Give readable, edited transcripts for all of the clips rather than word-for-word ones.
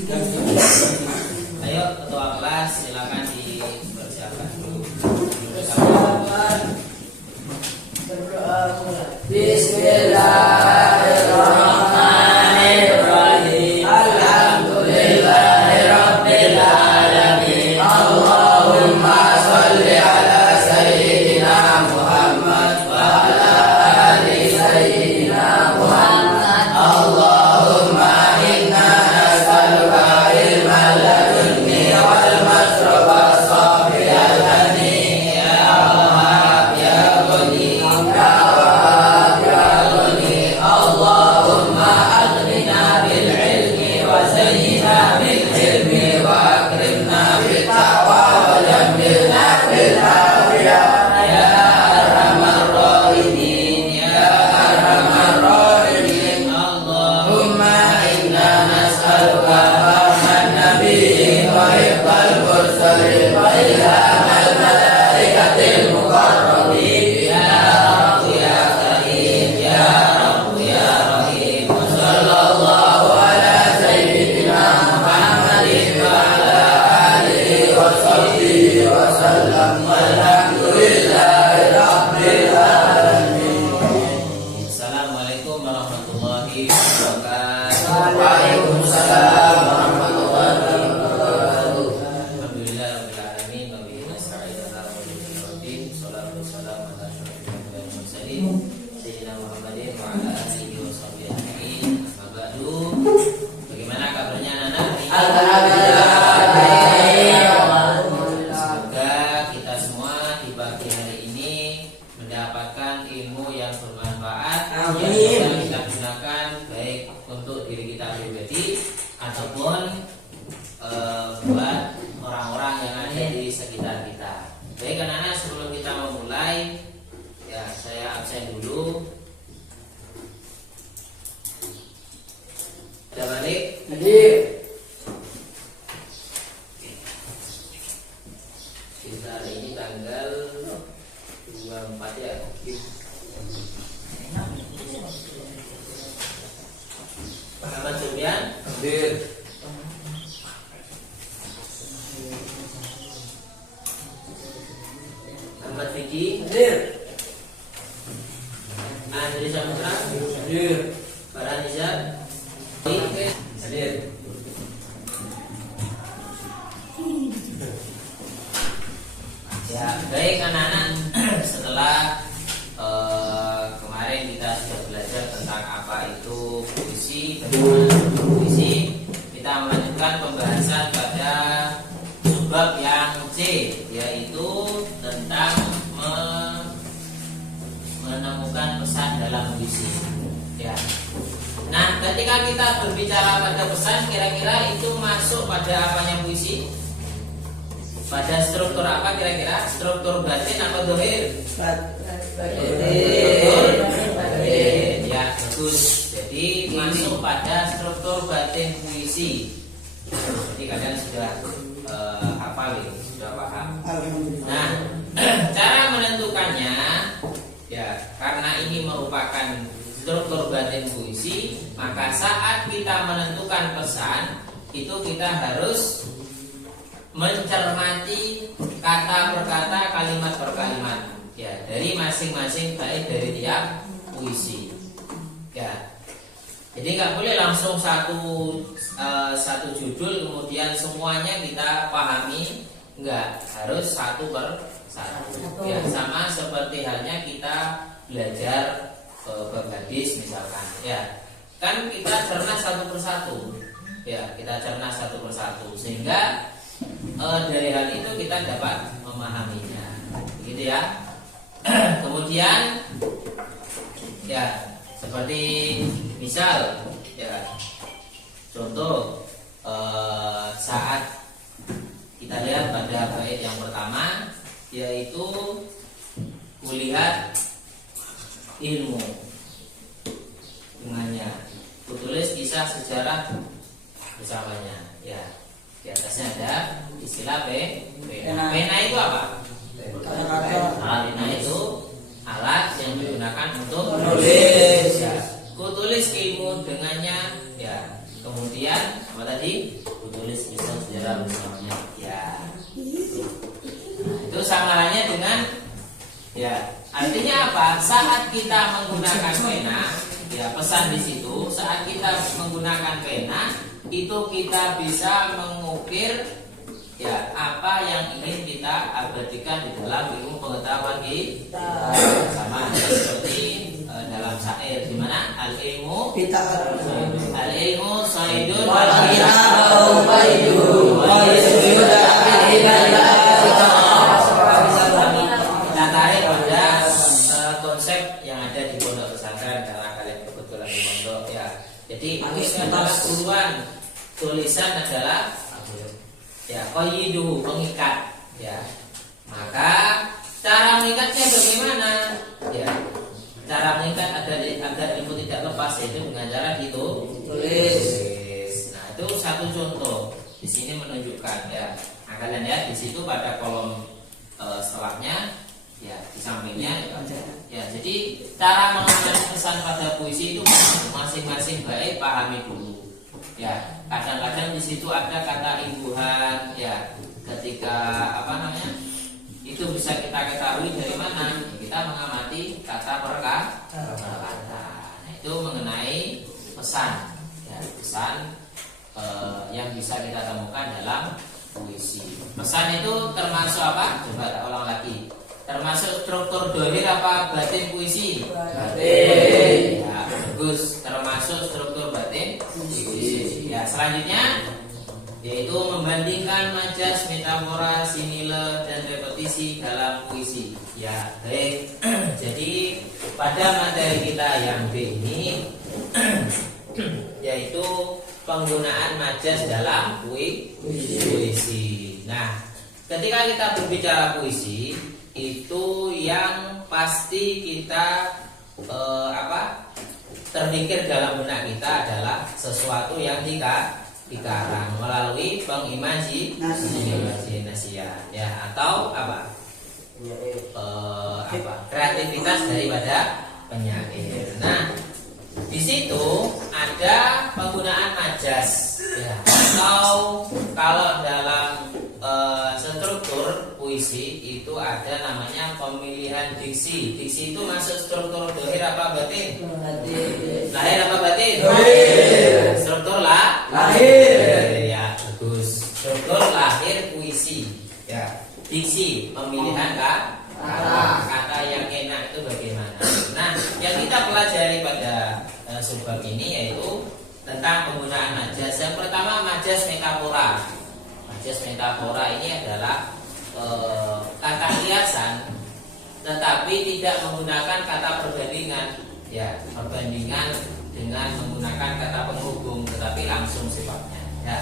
Ayo ketua kelas silakan dipersiapkan dulu. Bismillahirrahmanirrahim. Alhamdulillahirabbil alamin. Allahumma shalli ala sayyidina Muhammad wa ala ali sayyidina Muhammad. Allahumma inna nas'aluka ilman ladunni wal masraba safiyal hani. Ya Wahhab ya Ghani, ya Wahhab ya Ghani. Allahumma aghnina bil ilmi wa zayyina bil ilmi wa akrimna bit taqwa wa jammilna bil afiyah. Ya arhamar rahimin, ya arhamar rahimin. Allahumma inna nas'aluka fahman nabiyyin wa hifdzal mursalin wa ilhamal malaikatil muqarrabin. Ya Rabbu ya Karim, ya Rabbu ya Rahim. Wa sallallahu ala sayyidina Muhammadin wa ala alihi wa sahbihi wa sallam. Walhamdulillahi rabbil alamin. Assalamualaikum warahmatullahi wabarakatuh. Waalaikumsalam warahmatullahi wabarakatuh. Alhamdulillah rabbil alamin wa bihi nasta'in ala umuri din. Shalatu wassalamu ala asyrofil anbiya'i wal mursalin sayyidina Muhammadin wa ala alihi wa sahbihi ajma'in. Amma ba'du. Bagaimana kabarnya anak-anak? Alhamdulillah baik. Semoga kita semua di pagi hari ini mendapatkan ilmu yang bermanfaat yang Amin. bisa kita gunakan baik untuk diri kita pribadi ataupun buat orang-orang yang ada di sekitar kita. Baik anak-anak, sebelum kita memulai, ya saya absen dulu. Sudah balik? Hadir. Kita hari ini tanggal 24 ya. Ahmad Sufyan, Hadir. Ahmad Fikri, Hadir. Andri Saputra, Hadir. Farhaniza, Hadir. ya baik anak-anak. Setelah kemarin kita sudah belajar tentang apa itu puisi, bagaimana puisi, kita melanjutkan pembahasan pada bab yang C, yaitu tentang menemukan pesan dalam puisi. Ya. Nah, ketika kita berbicara pada pesan, kira-kira itu masuk pada apanya puisi? Pada struktur apa kira-kira? Struktur batin atau dohir? Batin. Ya, bagus. Jadi masuk pada struktur batin puisi. Jadi kalian sudah hafal ini, sudah paham. Nah, cara menentukannya, ya karena ini merupakan struktur batin puisi, maka saat kita menentukan pesan, itu kita harus mencermati kata per kata, kalimat per kalimat, ya dari masing-masing bait dari tiap puisi. Ya, jadi nggak boleh langsung satu judul kemudian semuanya kita pahami, nggak, harus satu per satu. Ya, sama seperti halnya kita belajar bab hadis misalkan, ya kan kita cerna satu persatu, ya kita cerna satu persatu sehingga dari hal itu kita dapat memahaminya, gitu ya. Kemudian, ya seperti misal, ya contoh saat kita lihat pada bait yang pertama, yaitu kulihat ilmu dengannya, kutulis kisah sejarah bersamanya. Ya, di atasnya ada istilah pena. Pena itu apa? Pena itu alat yang digunakan untuk menulis. Ya, kutulis ilmu dengannya. Ya, kemudian apa tadi? Tulis kisah sejarah bersamanya. Ya. Nah, itu samarannya dengan ya. Artinya apa? Saat kita menggunakan pena, ya pesan di situ. Saat kita menggunakan pena, itu kita bisa mengukir ya apa yang ingin kita abadikan di dalam ilmu pengetahuan kita. Sama seperti dalam syair di mana al-ilmu saidun wal Al-ilmu saidun wa kita tarik pada konsep yang ada di pondok pesantren karena kalian kebetulan di pondok ya. Jadi ini adalah tujuan tulisan adalah ya qayyidu, mengikat ya. Maka cara mengikatnya bagaimana? Ya. Cara mengikat agar ilmu tidak lepas yaitu dengan cara ditulis. Nah, itu satu contoh. Di sini menunjukkan ya. Nah, kalian lihat di situ pada kolom setelahnya ya di sampingnya ya. Jadi cara mengambil pesan pada puisi itu masing-masing baik pahami dulu. Ya, kadang-kadang di situ ada kata imbuhan ya. Ketika apa namanya? Itu bisa kita ketahui dari mana? Kita mengamati kata per kata. Nah, itu mengenai pesan ya, pesan yang bisa kita temukan dalam puisi. Pesan itu termasuk apa? Coba tak ulang lagi. Termasuk struktur dohir apa batin puisi? Batin. Ya, bagus. Termasuk struktur batin puisi. Ya, selanjutnya yaitu membandingkan majas, metafora, simile dan repetisi dalam puisi. Ya, baik. Jadi pada materi kita yang B ini yaitu penggunaan majas dalam puisi. Nah, ketika kita berbicara puisi itu yang pasti kita terpikir dalam benak kita adalah sesuatu yang dikarang melalui pengimajinasian ya atau kreativitas daripada penyair. Nah, di situ ada penggunaan majas ya, atau kalau dalam struktur puisi itu ada namanya pemilihan diksi. Diksi itu masuk struktur dohir apa batin? Lahir apa batin? Lahir. Struktur lahir. Ya, bagus. Struktur lahir puisi. Ya, diksi pemilihan kata yang enak itu bagaimana. Nah, yang kita pelajari pada subbab ini yaitu tentang penggunaan majas. Yang pertama majas metafora. Majas metafora ini adalah kata hiasan, tetapi tidak menggunakan kata perbandingan. Ya, perbandingan dengan menggunakan kata penghubung, tetapi langsung sifatnya. Ya,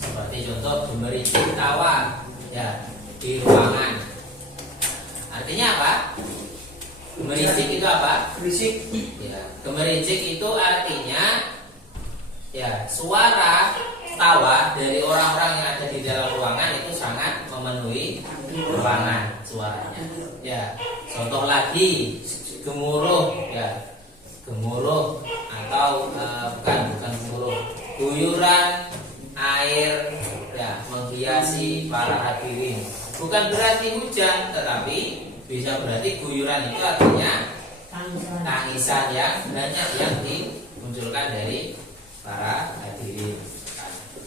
seperti contoh gemericik tawa. Ya, di ruangan. Artinya apa? Gemericik itu apa? Berisik. Ya, gemericik itu artinya ya suara tawa dari orang-orang yang ada di dalam ruangan itu sangat memenuhi ruangan suaranya. Ya, contoh lagi gemuruh ya, gemuruh atau bukan gemuruh, guyuran air ya menghiasi para hadirin. Bukan berarti hujan, tetapi bisa berarti guyuran itu artinya tangisan yang banyak yang dimunculkan dari para hadirin.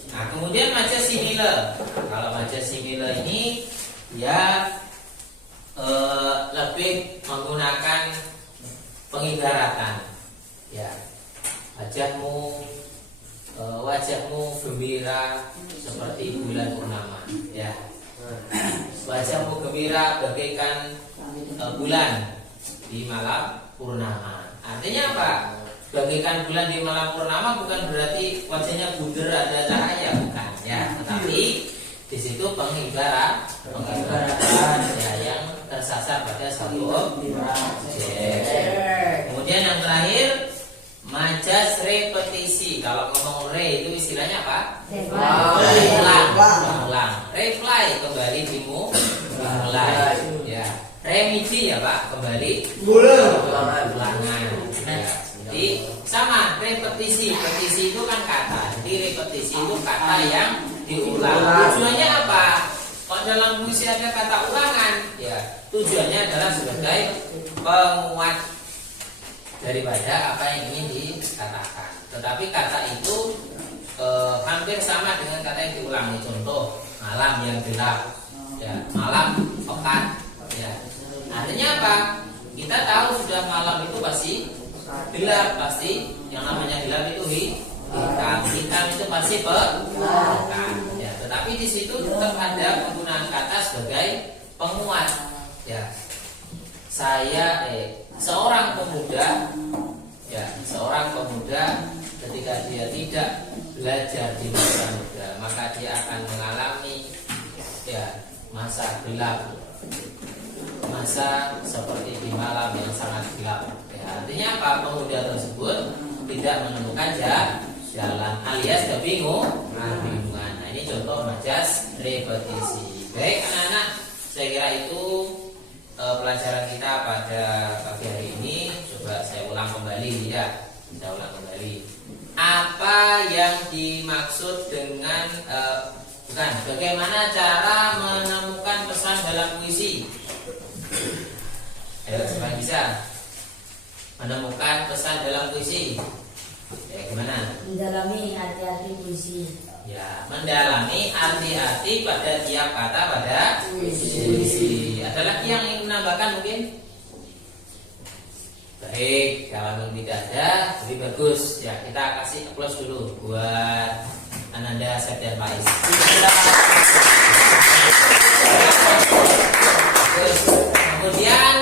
Nah, kemudian majas simile. Kalau majas simile ini ya lebih menggunakan pengibaratan. Ya, wajahmu gembira seperti bulan purnama. Ya, wajahmu gembira bagaikan bulan di malam purnama. Artinya apa? Bagaikan bulan di malam purnama bukan berarti wajahnya bunder ada cahaya, bukan ya, tetapi di situ pengibaratan ya yang tersasar pada satu objek. Kemudian yang terakhir majas repetisi. Kalau ngomong re itu istilahnya apa? Ulang. Reply kembali dimulai. Ya. Remisi ya Pak, kembali ulangan. Nah, jadi Sama repetisi. Repetisi itu kan kata. Jadi repetisi itu kata yang diulang. Tujuannya apa? Kalau dalam puisi ada kata ulangan, ya tujuannya adalah sebagai penguat daripada apa yang ingin dikatakan. Tetapi kata itu hampir sama dengan kata yang diulangi. Contoh, malam yang gelap, ya malam pekat, ya artinya apa? Kita tahu sudah malam itu pasti gelap, pasti yang namanya gelap itu hitam. Hitam itu pasti pekat, ya. Tetapi di situ tetap ada penggunaan kata sebagai penguat, ya. Seorang pemuda, ya seorang pemuda ketika dia tidak belajar di masa muda, maka dia akan mengalami ya masa gelap, masa seperti di malam yang sangat gelap. Ya, artinya apa? Pemuda tersebut tidak menemukan jalan alias kebingungan. Nah, ini contoh majas repetisi. Baik anak-anak, saya kira itu pelajaran kita pada pagi hari ini. Coba saya ulang kembali ya. Saya ulang kembali. Apa yang dimaksud dengan bagaimana cara menemukan pesan dalam puisi? Ayo, siapa yang bisa menemukan pesan dalam puisi? Ya, gimana? Mendalami arti-arti puisi. Ya, mendalami arti-arti pada tiap kata pada puisi. Ada lagi yang ingin menambahkan mungkin? Baik, kalau tidak ada, lebih bagus. Ya, kita kasih aplaus dulu buat Ananda Septian Pais. Kemudian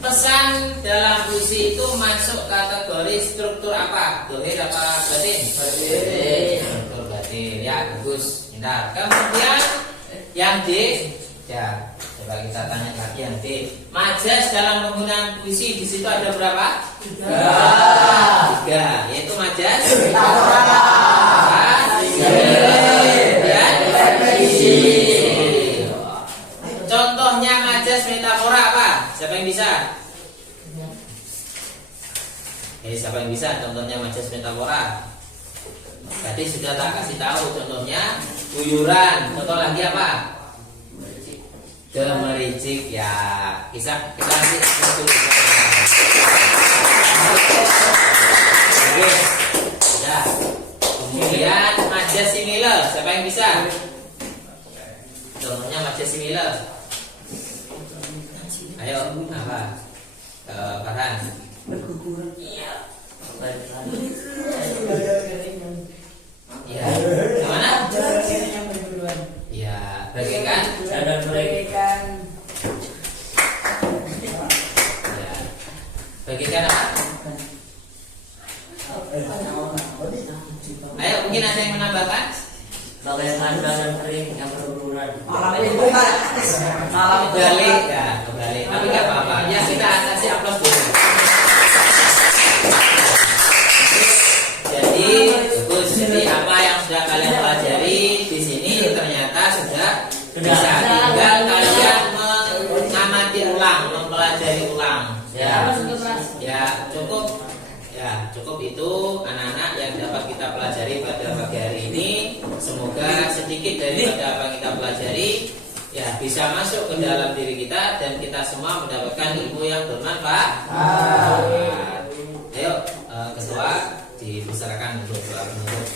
pesan dalam puisi itu masuk kategori struktur apa? Dohir apa batin? Batin. Struktur batin. Ya, bagus. Pintar. Kemudian yang D, ya coba kita tanya lagi yang D. Majas dalam penggunaan puisi di situ ada berapa? 3, yaitu majas contohnya majas metafora apa? Siapa yang bisa? Siapa yang bisa contohnya majas metafora? Tadi sudah tak kasih tahu contohnya guyuran. Contoh lagi apa? Gemericik. Ya, kita kasih dulu. Oke, sudah. Kemudian majas similar. Siapa yang bisa? Contohnya majas similar. Ayo, apa? Farhan. Iya. Ya, kemana? Ya, bagaikan. Ya, bagaikan apa? Ayo, mungkin ada yang menambahkan? Bagaikan badan kering yang berguguran. Kebalik, ya, kebalik. Tapi nggak apa-apa. Ya, kita kasih aplaus dulu. Jadi, bagus. Jadi apa yang sudah kalian pelajari di sini ternyata sudah bisa. Tinggal kalian mengamati ulang, mempelajari ulang. Ya, cukup. Ya, cukup itu anak-anak yang dapat kita pelajari pada pagi hari ini. Semoga sedikit daripada apa yang kita pelajari ya bisa masuk ke dalam diri kita dan kita semua mendapatkan ilmu yang bermanfaat. Ayo, ketua dipersilakan untuk doa penutup.